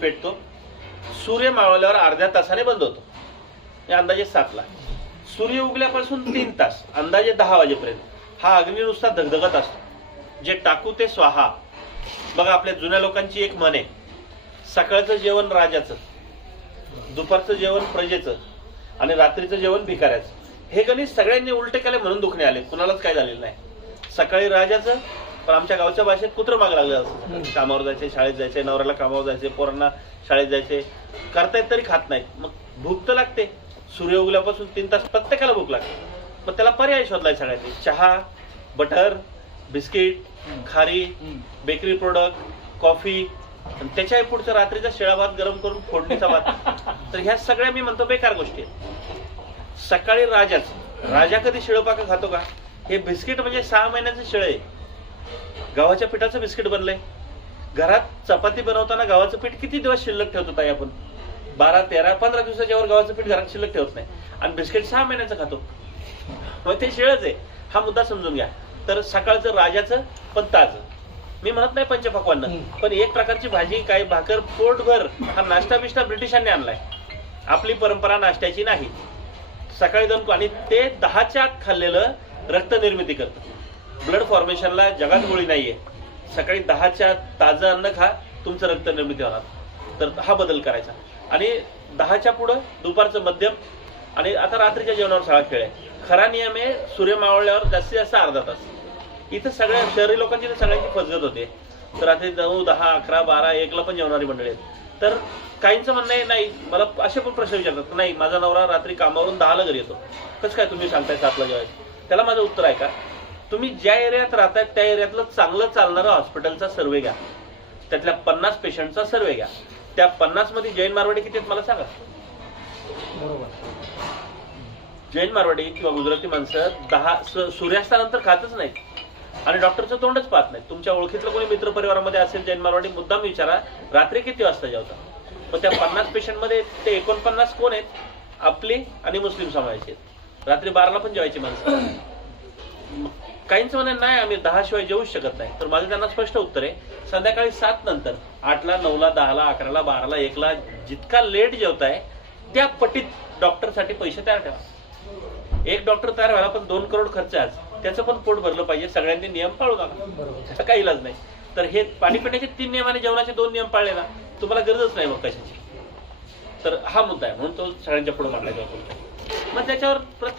पेटतो, सूर्य मावळल्यावर अर्ध्या तासाने बंद होतो. अंदाजे 7ला. सूर्य उगल्यापासून 3 तास अंदाजे 10 वाजेपर्यंत हा अग्नी नुसता धगधगत असतो. जे टाकू ते स्वाहा. बघा आपल्या जुन्या लोकांची एक म्हण आहे, सकाळचं जेवण राजाचं, दुपारचं जेवण प्रजेचं आणि रात्रीचं जेवण भिकाऱ्याचं. हे गणित सगळ्यांनी उलटे केले म्हणून दुखणे आले, कुणालाच काय झालेलं नाही. सकाळी राजाचं, पण आमच्या गावच्या भाषेत कुत्रं माग लागलं असतं. कामावर जायचे, शाळेत जायचे, नवऱ्याला कामावर जायचे, पोरांना शाळेत जायचे, करतायत तरी खात नाहीत. मग भूक तर लागते. सूर्य उगल्यापासून 3 तास प्रत्येकाला भूक लागते. मग त्याला पर्याय शोधलाय सगळ्यांनी. चहा, बटर, बिस्किट, खारी, बेकरी प्रोडक्ट, कॉफी, आणि त्याच्याही पुढचं रात्रीचा शिळा भात गरम करून फोडणीचा भात. तर ह्या सगळ्या मी म्हणतो बेकार गोष्टी आहेत. सकाळी राजा कधी शिळपाका खातो का? हे बिस्किट म्हणजे 6 महिन्याचं शिळ आहे. गव्हाच्या पिठाचं बिस्किट बनलंय. घरात चपाती बनवताना गव्हाचं पीठ किती दिवस शिल्लक ठेवतो ताई आपण? 12, 13, 15 दिवसाच्या वर गव्हाचं पीठ घरात शिल्लक ठेवत नाही. आणि बिस्किट 6 महिन्याचं खातो. मग ते शिळच आहे. हा मुद्दा समजून घ्या. तर सकाळचं राजाचं पण ताजं. मी म्हणत नाही पंचपक्वान्न, पण एक प्रकारची भाजी, काही भाकर, पोटभर. हा नाश्ता बिष्टा ब्रिटिशांनी आणलाय. आपली परंपरा नाश्त्याची नाही. सकाळी 2 आणि ते 10च्या आत खाल्लेलं रक्त निर्मिती करतं. ब्लड फॉर्मेशनला जगात गोळी नाहीये. सकाळी 10च्या आत ताजं अन्न खा, तुमचं रक्त निर्मिती होणार. तर हा बदल करायचा. आणि 10च्या पुढं दुपारचं मध्यम, आणि आता रात्रीच्या जेवणावर सगळा खेळ आहे. खरा नियम आहे सूर्य मावळल्यावर जास्तीत जास्त अर्धा तास. इथं सगळ्या शहरी लोकांची तर सगळ्यांची फसगत होते. तर रात्री 9, 10, 11, 12, 1ला पण जेवणारी मंडळी आहेत. तर काहींचं म्हणणं आहे नाही, मला असे पण प्रश्न विचारतात, नाही माझा नवरा रात्री कामावरून 10ला घरी येतो, कसं काय तुम्ही सांगताय 7ला जेवायचं? त्याला माझं उत्तर आहे का, तुम्ही ज्या एरियात राहताय त्या एरियातलं चांगलं चालणारं हॉस्पिटलचा सर्वे घ्या. त्यातल्या 50 पेशंटचा सर्वे घ्या. त्या 50 मध्ये जैन मारवाडी किती आहेत मला सांगा. जैन मारवाडी किंवा गुजराती माणसं सूर्यास्तानंतर खातच नाहीत आणि डॉक्टरचं तोंडच पाहत नाही. तुमच्या ओळखीतलं कोणी मित्र परिवारामध्ये असेल जैन मारवाडी, मुद्दाम विचारा रात्री किती वाजता जेवता. मग त्या 50 पेशंटमध्ये ते 49 कोण आहेत? आपली आणि मुस्लिम समाजाचे आहेत. रात्री 12ला पण जेवायची माणसं. काहींचं म्हणणं नाही आम्ही 10 शिवाय जेवूच शकत नाही. तर माझं त्यांना स्पष्ट उत्तर आहे, संध्याकाळी 7 नंतर 8ला, 9ला, 10ला, 11ला, 12ला, 1ला जितका लेट जेवताय त्या पटीत डॉक्टरसाठी पैसे तयार ठेवा. एक डॉक्टर तयार व्हायला पण 2 करोड खर्च आहे. त्याचं पण पोट भरलं पाहिजे. सगळ्यांनी नियम पाळू नका, त्याचा काही इलाज नाही. तर हे पाणी पिण्याचे 3 नियम आणि जेवणाचे 2 नियम पाळले ना, तुम्हाला गरजच नाही मग कशाची. तर हा मुद्दा आहे, म्हणून तो सगळ्यांच्या पुढे मांडला जातो. मग त्याच्यावर प्रत्येक